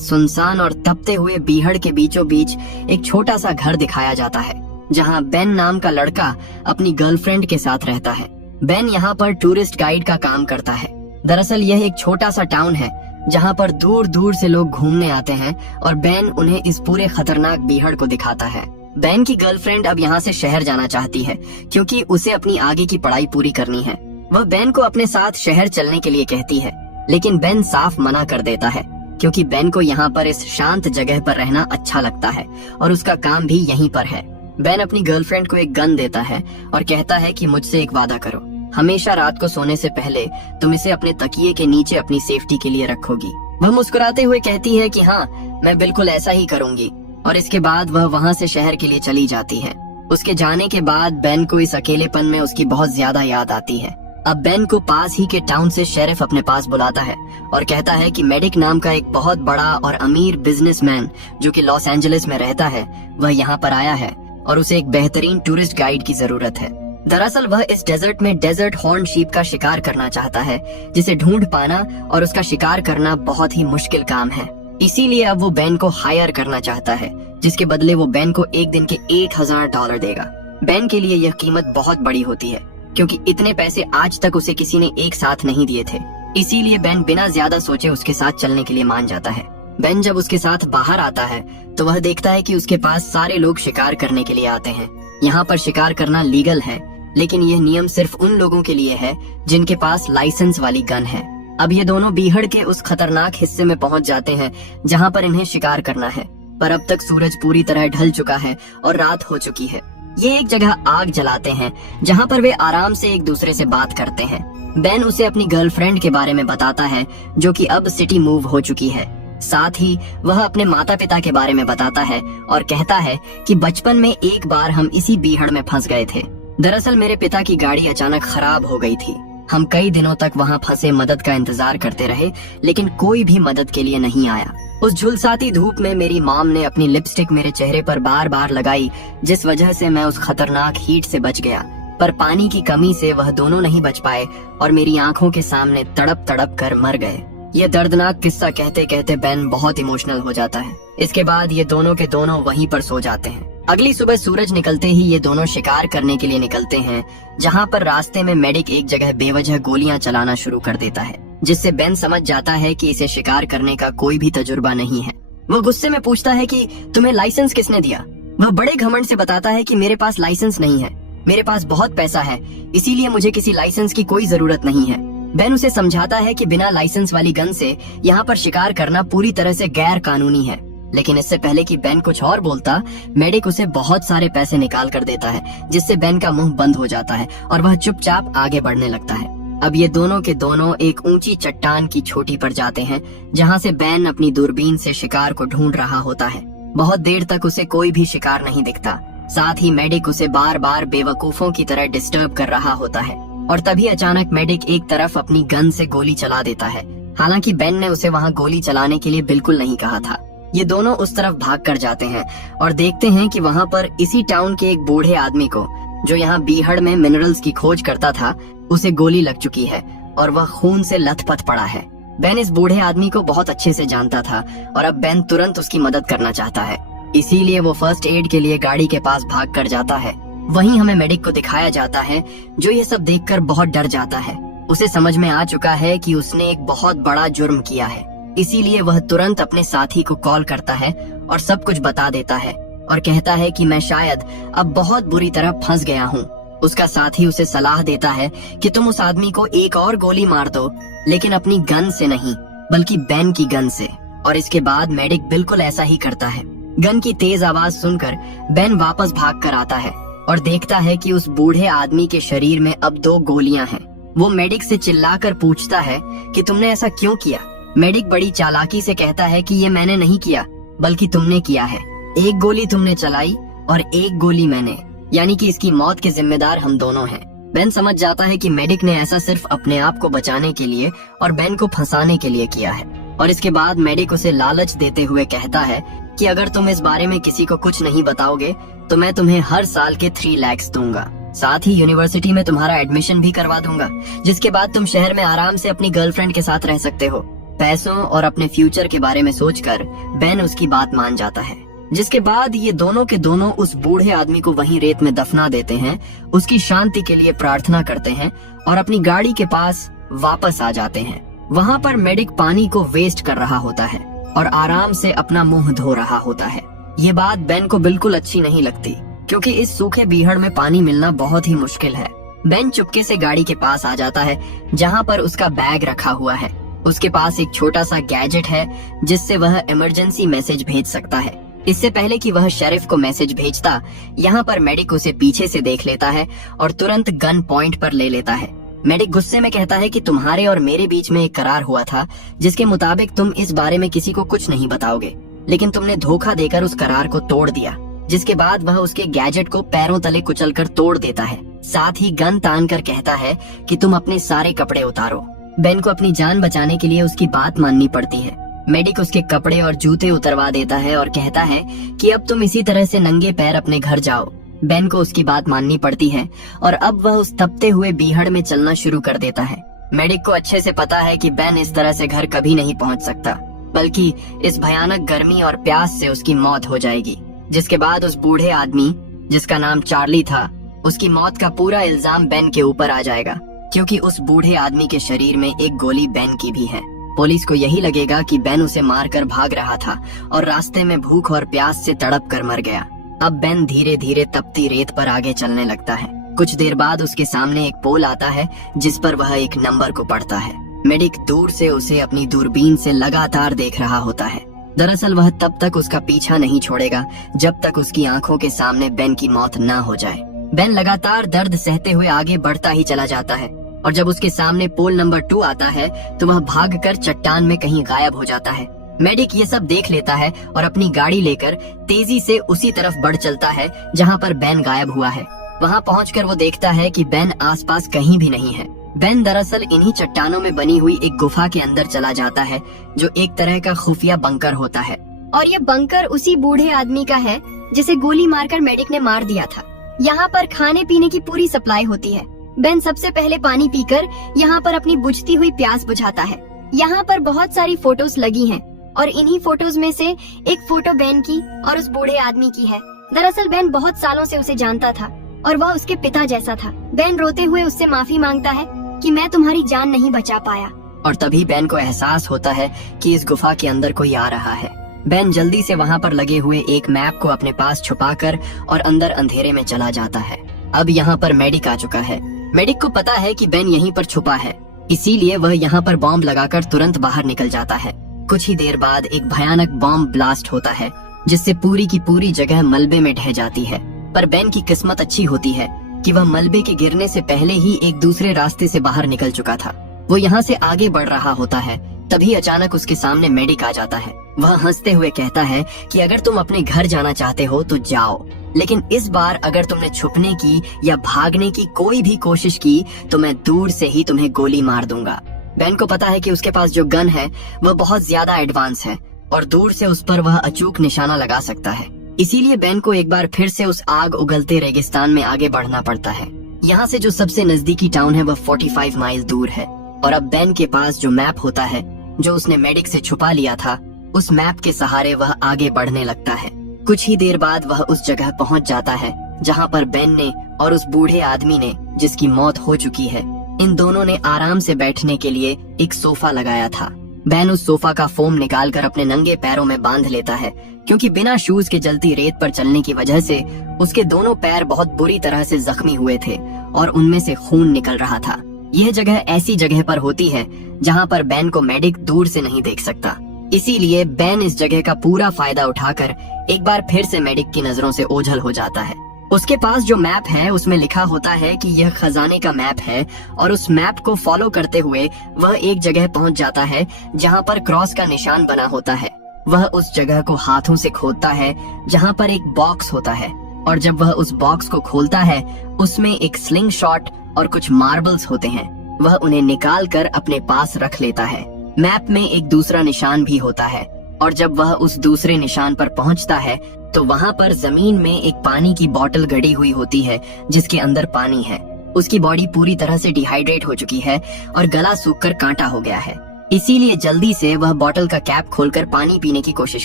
सुनसान और तपते हुए बीहड़ के बीचों बीच एक छोटा सा घर दिखाया जाता है, जहां बेन नाम का लड़का अपनी गर्लफ्रेंड के साथ रहता है। बेन यहाँ पर टूरिस्ट गाइड का काम करता है। दरअसल यह एक छोटा सा टाउन है जहाँ पर दूर दूर से लोग घूमने आते हैं और बेन उन्हें इस पूरे खतरनाक बीहड़ को दिखाता है। बेन की गर्लफ्रेंड अब यहाँ से शहर जाना चाहती है क्योंकि उसे अपनी आगे की पढ़ाई पूरी करनी है। वह बेन को अपने साथ शहर चलने के लिए कहती है, लेकिन बेन साफ मना कर देता है क्योंकि बेन को यहाँ पर इस शांत जगह पर रहना अच्छा लगता है और उसका काम भी यहीं पर है। बेन अपनी गर्लफ्रेंड को एक गन देता है और कहता है कि मुझसे एक वादा करो, हमेशा रात को सोने से पहले तुम इसे अपने तकिए के नीचे अपनी सेफ्टी के लिए रखोगी। वह मुस्कुराते हुए कहती है कि हाँ, मैं बिल्कुल ऐसा ही करूंगी। और इसके बाद वह वहाँ से शहर के लिए चली जाती है। उसके जाने के बाद बेन को इस अकेलेपन में उसकी बहुत ज्यादा याद आती है। अब बेन को पास ही के टाउन से शेरिफ अपने पास बुलाता है और कहता है कि मेडिक नाम का एक बहुत बड़ा और अमीर बिजनेसमैन जो कि लॉस एंजलिस में रहता है, वह यहाँ पर आया है और उसे एक बेहतरीन टूरिस्ट गाइड की जरूरत है। दरअसल वह इस डेजर्ट में डेजर्ट हॉर्न शीप का शिकार करना चाहता है, जिसे ढूंढ पाना और उसका शिकार करना बहुत ही मुश्किल काम है। इसीलिए अब वो बेन को हायर करना चाहता है, जिसके बदले वो बेन को एक दिन के $1000 देगा। बेन के लिए यह कीमत बहुत बड़ी होती है क्योंकि इतने पैसे आज तक उसे किसी ने एक साथ नहीं दिए थे। इसीलिए बेन बिना ज्यादा सोचे उसके साथ चलने के लिए मान जाता है। बेन जब उसके साथ बाहर आता है तो वह देखता है कि उसके पास सारे लोग शिकार करने के लिए आते हैं। यहाँ पर शिकार करना लीगल है, लेकिन यह नियम सिर्फ उन लोगों के लिए है जिनके पास लाइसेंस वाली गन है। अब ये दोनों बीहड़ के उस खतरनाक हिस्से में पहुंच जाते हैं जहाँ पर इन्हें शिकार करना है, पर अब तक सूरज पूरी तरह ढल चुका है और रात हो चुकी है। ये एक जगह आग जलाते हैं जहाँ पर वे आराम से एक दूसरे से बात करते हैं। बेन उसे अपनी गर्लफ्रेंड के बारे में बताता है जो कि अब सिटी मूव हो चुकी है। साथ ही वह अपने माता पिता के बारे में बताता है और कहता है कि बचपन में एक बार हम इसी बीहड़ में फंस गए थे। दरअसल मेरे पिता की गाड़ी अचानक खराब हो गई थी। हम कई दिनों तक वहाँ फंसे मदद का इंतजार करते रहे, लेकिन कोई भी मदद के लिए नहीं आया। उस झुलसाती धूप में मेरी मॉम ने अपनी लिपस्टिक मेरे चेहरे पर बार बार लगाई, जिस वजह से मैं उस खतरनाक हीट से बच गया। पर पानी की कमी से वह दोनों नहीं बच पाए और मेरी आंखों के सामने तड़प तड़प कर मर गए। ये दर्दनाक किस्सा कहते कहते बेन बहुत इमोशनल हो जाता है। इसके बाद ये दोनों के दोनों वहीं पर सो जाते हैं। अगली सुबह सूरज निकलते ही ये दोनों शिकार करने के लिए निकलते हैं, जहाँ पर रास्ते में मेडिक एक जगह बेवजह गोलियां चलाना शुरू कर देता है, जिससे बेन समझ जाता है कि इसे शिकार करने का कोई भी तजुर्बा नहीं है। वो गुस्से में पूछता है कि तुम्हें लाइसेंस किसने दिया? वह बड़े घमंड से बताता है कि मेरे पास लाइसेंस नहीं है, मेरे पास बहुत पैसा है, इसीलिए मुझे किसी लाइसेंस की कोई जरूरत नहीं है। बेन उसे समझाता है कि बिना लाइसेंस वाली गन से यहाँ पर शिकार करना पूरी तरह से गैर कानूनी है, लेकिन इससे पहले कि बेन कुछ और बोलता, मेडिक उसे बहुत सारे पैसे निकाल कर देता है, जिससे बेन का मुंह बंद हो जाता है और वह चुपचाप आगे बढ़ने लगता है। अब ये दोनों के दोनों एक ऊंची चट्टान की चोटी पर जाते हैं, जहाँ से बेन अपनी दूरबीन से शिकार को ढूंढ रहा होता है। बहुत देर तक उसे कोई भी शिकार नहीं दिखता। साथ ही मेडिक उसे बार बार बेवकूफों की तरह डिस्टर्ब कर रहा होता है और तभी अचानक मेडिक एक तरफ अपनी गन से गोली चला देता है। हालांकि बेन ने उसे वहाँ गोली चलाने के लिए बिल्कुल नहीं कहा था। ये दोनों उस तरफ भाग कर जाते हैं और देखते हैं कि वहाँ पर इसी टाउन के एक बूढ़े आदमी को, जो यहाँ बीहड़ में मिनरल्स की खोज करता था, उसे गोली लग चुकी है और वह खून से लथपथ पड़ा है। बेन इस बूढ़े आदमी को बहुत अच्छे से जानता था और अब बेन तुरंत उसकी मदद करना चाहता है, इसीलिए वो फर्स्ट एड के लिए गाड़ी के पास भाग कर जाता है। वहीं हमें मेडिक को दिखाया जाता है, जो ये सब देखकर बहुत डर जाता है। उसे समझ में आ चुका है कि उसने एक बहुत बड़ा जुर्म किया है, इसीलिए वह तुरंत अपने साथी को कॉल करता है और सब कुछ बता देता है और कहता है कि मैं शायद अब बहुत बुरी तरह फंस गया हूँ। उसका साथी उसे सलाह देता है कि तुम उस आदमी को एक और गोली मार दो, लेकिन अपनी गन से नहीं, बल्कि बेन की गन से। और इसके बाद मेडिक बिल्कुल ऐसा ही करता है। गन की तेज आवाज सुनकर बेन वापस भाग कर आता है और देखता है कि उस बूढ़े आदमी के शरीर में अब 2 गोलियां हैं। वो मेडिक से चिल्लाकर पूछता है कि तुमने ऐसा क्यों किया? मेडिक बड़ी चालाकी से कहता है कि ये मैंने नहीं किया, बल्कि तुमने किया है। एक गोली तुमने चलाई और एक गोली मैंने, यानी कि इसकी मौत के जिम्मेदार हम दोनों हैं। बेन समझ जाता है कि मेडिक ने ऐसा सिर्फ अपने आप को बचाने के लिए और बेन को फंसाने के लिए किया है। और इसके बाद मेडिक उसे लालच देते हुए कहता है कि अगर तुम इस बारे में किसी को कुछ नहीं बताओगे तो मैं तुम्हें हर साल के 3 लाख दूंगा। साथ ही यूनिवर्सिटी में तुम्हारा एडमिशन भी करवा दूंगा, जिसके बाद तुम शहर में आराम से अपनी गर्लफ्रेंड के साथ रह सकते हो। पैसों और अपने फ्यूचर के बारे में सोचकर बेन उसकी बात मान जाता है। जिसके बाद ये दोनों के दोनों उस बूढ़े आदमी को वहीं रेत में दफना देते हैं, उसकी शांति के लिए प्रार्थना करते हैं और अपनी गाड़ी के पास वापस आ जाते हैं। वहाँ पर मेडिक पानी को वेस्ट कर रहा होता है और आराम से अपना मुंह धो रहा होता है। ये बात बेन को बिल्कुल अच्छी नहीं लगती, क्योंकि इस सूखे बीहड़ में पानी मिलना बहुत ही मुश्किल है। बेन चुपके से गाड़ी के पास आ जाता है जहाँ पर उसका बैग रखा हुआ है। उसके पास एक छोटा सा गैजेट है जिससे वह इमरजेंसी मैसेज भेज सकता है। इससे पहले कि वह शेरिफ को मैसेज भेजता, यहाँ पर मेडिक उसे पीछे से देख लेता है और तुरंत गन पॉइंट पर ले लेता है। मेडिक गुस्से में कहता है कि तुम्हारे और मेरे बीच में एक करार हुआ था जिसके मुताबिक तुम इस बारे में किसी को कुछ नहीं बताओगे, लेकिन तुमने धोखा देकर उस करार को तोड़ दिया। जिसके बाद वह उसके गैजेट को पैरों तले कुचलकर तोड़ देता है। साथ ही गन तान कर कहता है कि तुम अपने सारे कपड़े उतारो। बेन को अपनी जान बचाने के लिए उसकी बात माननी पड़ती है। मेडिक उसके कपड़े और जूते उतरवा देता है और कहता है कि अब तुम इसी तरह से नंगे पैर अपने घर जाओ। बेन को उसकी बात माननी पड़ती है और अब वह उस तपते हुए बीहड़ में चलना शुरू कर देता है। मेडिक को अच्छे से पता है कि बेन इस तरह से घर कभी नहीं पहुंच सकता, बल्कि इस भयानक गर्मी और प्यास से उसकी मौत हो जाएगी। जिसके बाद उस बूढ़े आदमी, जिसका नाम चार्ली था, उसकी मौत का पूरा इल्जाम बेन के ऊपर आ जाएगा, क्योंकि उस बूढ़े आदमी के शरीर में एक गोली बेन की भी है। पुलिस को यही लगेगा कि बेन उसे मारकर भाग रहा था और रास्ते में भूख और प्यास से तड़प कर मर गया। अब बेन धीरे धीरे तपती रेत पर आगे चलने लगता है। कुछ देर बाद उसके सामने एक पोल आता है जिस पर वह एक नंबर को पढ़ता है। मेडिक दूर से उसे अपनी दूरबीन से लगातार देख रहा होता है। दरअसल वह तब तक उसका पीछा नहीं छोड़ेगा जब तक उसकी आंखों के सामने बेन की मौत न हो जाए। बेन लगातार दर्द सहते हुए आगे बढ़ता ही चला जाता है और जब उसके सामने पोल नंबर 2 आता है तो वह भागकर चट्टान में कहीं गायब हो जाता है। मेडिक ये सब देख लेता है और अपनी गाड़ी लेकर तेजी से उसी तरफ बढ़ चलता है जहाँ पर बेन गायब हुआ है। वहाँ पहुंचकर वो देखता है कि बेन आसपास कहीं भी नहीं है। बेन दरअसल इन्हीं चट्टानों में बनी हुई एक गुफा के अंदर चला जाता है, जो एक तरह का खुफिया बंकर होता है। और ये बंकर उसी बूढ़े आदमी का है जिसे गोली मारकर मेडिक ने मार दिया था। यहाँ पर खाने पीने की पूरी सप्लाई होती है। बेन सबसे पहले पानी पीकर यहाँ पर अपनी बुझती हुई प्यास बुझाता है। यहाँ पर बहुत सारी फोटोज लगी हैं और इन्हीं फोटोज में से एक फोटो बेन की और उस बूढ़े आदमी की है। दरअसल बेन बहुत सालों से उसे जानता था और वह उसके पिता जैसा था। बेन रोते हुए उससे माफी मांगता है कि मैं तुम्हारी जान नहीं बचा पाया। और तभी बेन को एहसास होता है कि इस गुफा के अंदर कोई आ रहा है। बेन जल्दी से वहाँ पर लगे हुए एक मैप को अपने पास छुपाकर और अंदर अंधेरे में चला जाता है। अब यहाँ पर मेडिक आ चुका है। मेडिक को पता है कि बेन यहीं पर छुपा है, इसीलिए वह यहाँ पर बॉम्ब लगाकर तुरंत बाहर निकल जाता है। कुछ ही देर बाद एक भयानक बॉम्ब ब्लास्ट होता है जिससे पूरी की पूरी जगह मलबे में ढह जाती है। पर बेन की किस्मत अच्छी होती है कि वह मलबे के गिरने से पहले ही एक दूसरे रास्ते से बाहर निकल चुका था। वो यहाँ से आगे बढ़ रहा होता है, तभी अचानक उसके सामने मेडिक आ जाता है। वह हंसते हुए कहता है कि अगर तुम अपने घर जाना चाहते हो तो जाओ, लेकिन इस बार अगर तुमने छुपने की या भागने की कोई भी कोशिश की तो मैं दूर से ही तुम्हें गोली मार दूंगा। बेन को पता है कि उसके पास जो गन है वह बहुत ज्यादा एडवांस है और दूर से उस पर वह अचूक निशाना लगा सकता है। इसीलिए बेन को एक बार फिर से उस आग उगलते रेगिस्तान में आगे बढ़ना पड़ता है। यहाँ से जो सबसे नजदीकी टाउन है वह 45 माइल दूर है और अब बेन के पास जो मैप होता है जो उसने मेडिक से छुपा लिया था, उस मैप के सहारे वह आगे बढ़ने लगता है। कुछ ही देर बाद वह उस जगह पहुंच जाता है जहाँ पर बेन ने और उस बूढ़े आदमी ने, जिसकी मौत हो चुकी है, इन दोनों ने आराम से बैठने के लिए एक सोफा लगाया था। बेन उस सोफा का फोम निकालकर अपने नंगे पैरों में बांध लेता है, क्योंकि बिना शूज के जलती रेत पर चलने की वजह से उसके दोनों पैर बहुत बुरी तरह से जख्मी हुए थे और उनमें से खून निकल रहा था। यह जगह ऐसी जगह पर होती है जहाँ पर बेन को मेडिक दूर से नहीं देख सकता। इसीलिए बेन इस जगह का पूरा फायदा उठाकर एक बार फिर से मेडिक की नजरों से ओझल हो जाता है। उसके पास जो मैप है उसमें लिखा होता है कि यह खजाने का मैप है और उस मैप को फॉलो करते हुए वह एक जगह पहुंच जाता है जहां पर क्रॉस का निशान बना होता है। वह उस जगह को हाथों से खोदता है जहां पर एक बॉक्स होता है और जब वह उस बॉक्स को खोलता है उसमें एक स्लिंग शॉट और कुछ मार्बल्स होते हैं। वह उन्हें निकाल कर अपने पास रख लेता है। मैप में एक दूसरा निशान भी होता है और जब वह उस दूसरे निशान पर पहुंचता है तो वहाँ पर जमीन में एक पानी की बोतल गड़ी हुई होती है जिसके अंदर पानी है। उसकी बॉडी पूरी तरह से डिहाइड्रेट हो चुकी है और गला सूखकर कांटा हो गया है। इसीलिए जल्दी से वह बॉटल का कैप खोलकर पानी पीने की कोशिश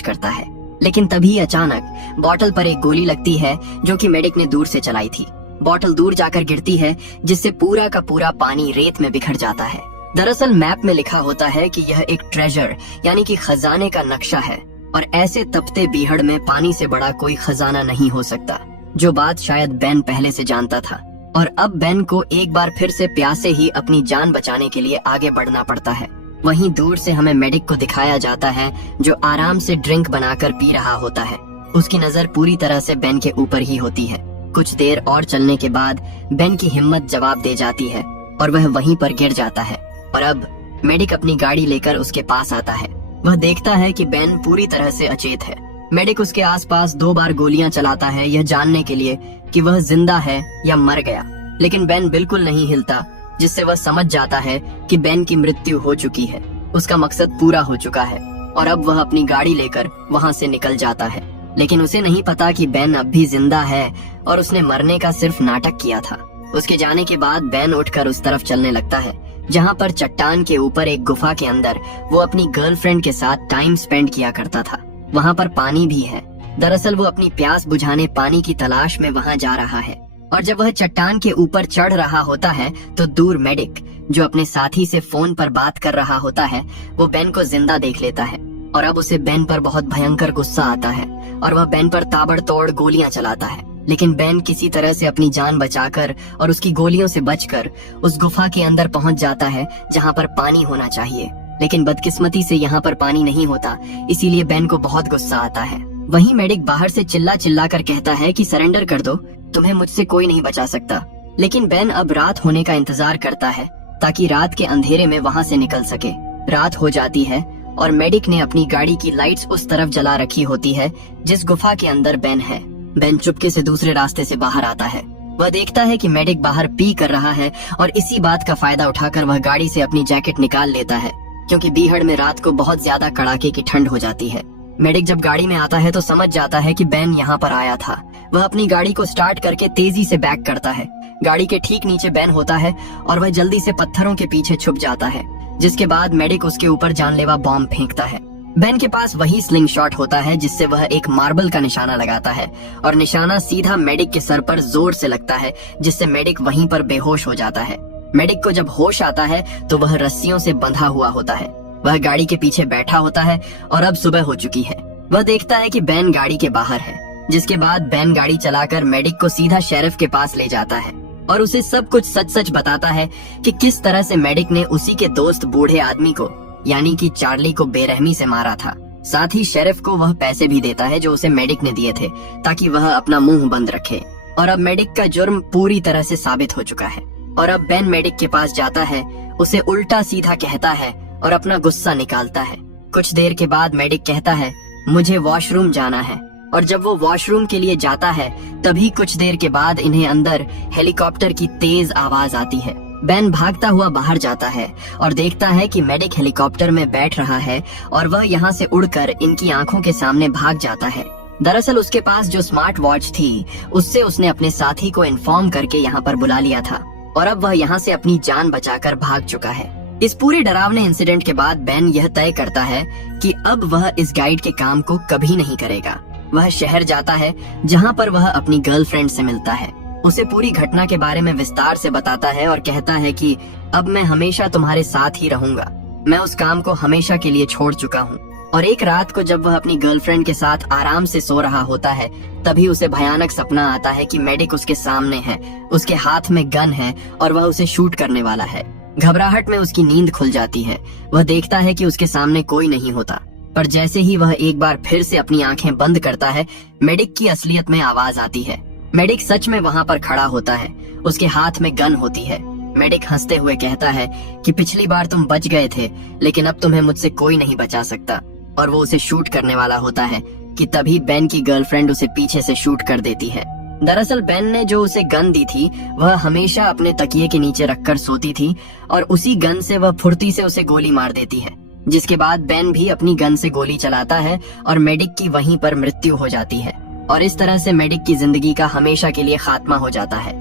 करता है। लेकिन तभी अचानक बॉटल पर एक गोली लगती है जो कि मेडिक ने दूर से चलाई थी। बॉटल दूर जाकर गिरती है जिससे पूरा का पूरा पानी रेत में बिखर जाता है। दरअसल मैप में लिखा होता है कि यह एक ट्रेजर यानी कि खजाने का नक्शा है और ऐसे तपते बीहड़ में पानी से बड़ा कोई खजाना नहीं हो सकता, जो बात शायद बेन पहले से जानता था। और अब बेन को एक बार फिर से प्यासे ही अपनी जान बचाने के लिए आगे बढ़ना पड़ता है। वहीं दूर से हमें मेडिक को दिखाया जाता है जो आराम से ड्रिंक बनाकर पी रहा होता है। उसकी नजर पूरी तरह से बेन के ऊपर ही होती है। कुछ देर और चलने के बाद बेन की हिम्मत जवाब दे जाती है और वह वहीं पर गिर जाता है। और अब मेडिक अपनी गाड़ी लेकर उसके पास आता है। वह देखता है कि बेन पूरी तरह से अचेत है। मेडिक उसके आसपास 2 बार गोलियां चलाता है यह जानने के लिए कि वह जिंदा है या मर गया, लेकिन बेन बिल्कुल नहीं हिलता, जिससे वह समझ जाता है कि बेन की मृत्यु हो चुकी है, उसका मकसद पूरा हो चुका है और अब वह अपनी गाड़ी लेकर वहां से निकल जाता है। लेकिन उसे नहीं पता कि बेन अब भी जिंदा है और उसने मरने का सिर्फ नाटक किया था। उसके जाने के बाद बेन उठकर उस तरफ चलने लगता है जहां पर चट्टान के ऊपर एक गुफा के अंदर वो अपनी गर्लफ्रेंड के साथ टाइम स्पेंड किया करता था। वहां पर पानी भी है। दरअसल वो अपनी प्यास बुझाने पानी की तलाश में वहां जा रहा है और जब वह चट्टान के ऊपर चढ़ रहा होता है तो दूर मेडिक, जो अपने साथी से फोन पर बात कर रहा होता है, वो बेन को जिंदा देख लेता है और अब उसे बेन पर बहुत भयंकर गुस्सा आता है और वह बेन पर ताबड़तोड़ गोलियां चलाता है। लेकिन बेन किसी तरह से अपनी जान बचाकर और उसकी गोलियों से बचकर उस गुफा के अंदर पहुंच जाता है जहां पर पानी होना चाहिए। लेकिन बदकिस्मती से यहाँ पर पानी नहीं होता, इसीलिए बेन को बहुत गुस्सा आता है। वहीं मेडिक बाहर से चिल्ला चिल्ला कर कहता है कि सरेंडर कर दो, तुम्हें मुझसे कोई नहीं बचा सकता। लेकिन बेन अब रात होने का इंतजार करता है ताकि रात के अंधेरे में वहाँ से निकल सके। रात हो जाती है और मेडिक ने अपनी गाड़ी की लाइट्स उस तरफ जला रखी होती है जिस गुफा के अंदर बेन है। बेन चुपके से दूसरे रास्ते से बाहर आता है। वह देखता है कि मेडिक बाहर पी कर रहा है और इसी बात का फायदा उठाकर वह गाड़ी से अपनी जैकेट निकाल लेता है, क्योंकि बीहड़ में रात को बहुत ज्यादा कड़ाके की ठंड हो जाती है। मेडिक जब गाड़ी में आता है तो समझ जाता है कि बेन यहाँ पर आया था। वह अपनी गाड़ी को स्टार्ट करके तेजी से बैक करता है। गाड़ी के ठीक नीचे बेन होता है और वह जल्दी से पत्थरों के पीछे छुप जाता है, जिसके बाद मेडिक उसके ऊपर जानलेवा बॉम्ब फेंकता है। बेन के पास वही स्लिंग शॉट होता है जिससे वह एक मार्बल का निशाना लगाता है और निशाना सीधा मेडिक के सर पर जोर से लगता है, जिससे मेडिक वहीं पर बेहोश हो जाता है। मेडिक को जब होश आता है तो वह रस्सियों से बंधा हुआ होता है। वह गाड़ी के पीछे बैठा होता है और अब सुबह हो चुकी है। वह देखता है कि बेन गाड़ी के बाहर है, जिसके बाद बेन गाड़ी चलाकर मेडिक को सीधा शेरिफ के पास ले जाता है और उसे सब कुछ सच सच बताता है कि किस तरह से मेडिक ने उसी के दोस्त बूढ़े आदमी को यानी कि चार्ली को बेरहमी से मारा था। साथ ही शेरिफ को वह पैसे भी देता है जो उसे मेडिक ने दिए थे ताकि वह अपना मुंह बंद रखे। और अब मेडिक का जुर्म पूरी तरह से साबित हो चुका है और अब बेन मेडिक के पास जाता है, उसे उल्टा सीधा कहता है और अपना गुस्सा निकालता है। कुछ देर के बाद मेडिक कहता है, मुझे वॉशरूम जाना है। और जब वो वॉशरूम के लिए जाता है तभी कुछ देर के बाद इन्हें अंदर हेलीकॉप्टर की तेज आवाज आती है। बेन भागता हुआ बाहर जाता है और देखता है कि मेडिक हेलीकॉप्टर में बैठ रहा है और वह यहाँ से उड़कर इनकी आंखों के सामने भाग जाता है। दरअसल उसके पास जो स्मार्ट वॉच थी उससे उसने अपने साथी को इन्फॉर्म करके यहाँ पर बुला लिया था और अब वह यहाँ से अपनी जान बचाकर भाग चुका है। इस पूरे डरावने इंसिडेंट के बाद बेन यह तय करता है कि अब वह इस गाइड के काम को कभी नहीं करेगा। वह शहर जाता है जहाँ पर वह अपनी गर्लफ्रेंड से मिलता है, उसे पूरी घटना के बारे में विस्तार से बताता है और कहता है कि अब मैं हमेशा तुम्हारे साथ ही रहूंगा। मैं उस काम को हमेशा के लिए छोड़ चुका हूँ। और एक रात को जब वह अपनी गर्लफ्रेंड के साथ आराम से सो रहा होता है तभी उसे भयानक सपना आता है कि मेडिक उसके सामने है, उसके हाथ में गन है और वह उसे शूट करने वाला है। घबराहट में उसकी नींद खुल जाती है। वह देखता है कि उसके सामने कोई नहीं होता, पर जैसे ही वह एक बार फिर से अपनी आंखें बंद करता है मेडिक की असलियत में आवाज आती है। मेडिक सच में वहाँ पर खड़ा होता है, उसके हाथ में गन होती है। मेडिक हंसते हुए कहता है कि पिछली बार तुम बच गए थे लेकिन अब तुम्हें मुझसे कोई नहीं बचा सकता। और वो उसे शूट करने वाला होता है कि तभी बेन की गर्लफ्रेंड उसे पीछे से शूट कर देती है। दरअसल बेन ने जो उसे गन दी थी वह हमेशा अपने तकिए के नीचे रखकर सोती थी और उसी गन से वह फुर्ती से उसे गोली मार देती है, जिसके बाद बेन भी अपनी गन से गोली चलाता है और मेडिक की वहीं पर मृत्यु हो जाती है और इस तरह से मेडिक की जिंदगी का हमेशा के लिए खात्मा हो जाता है।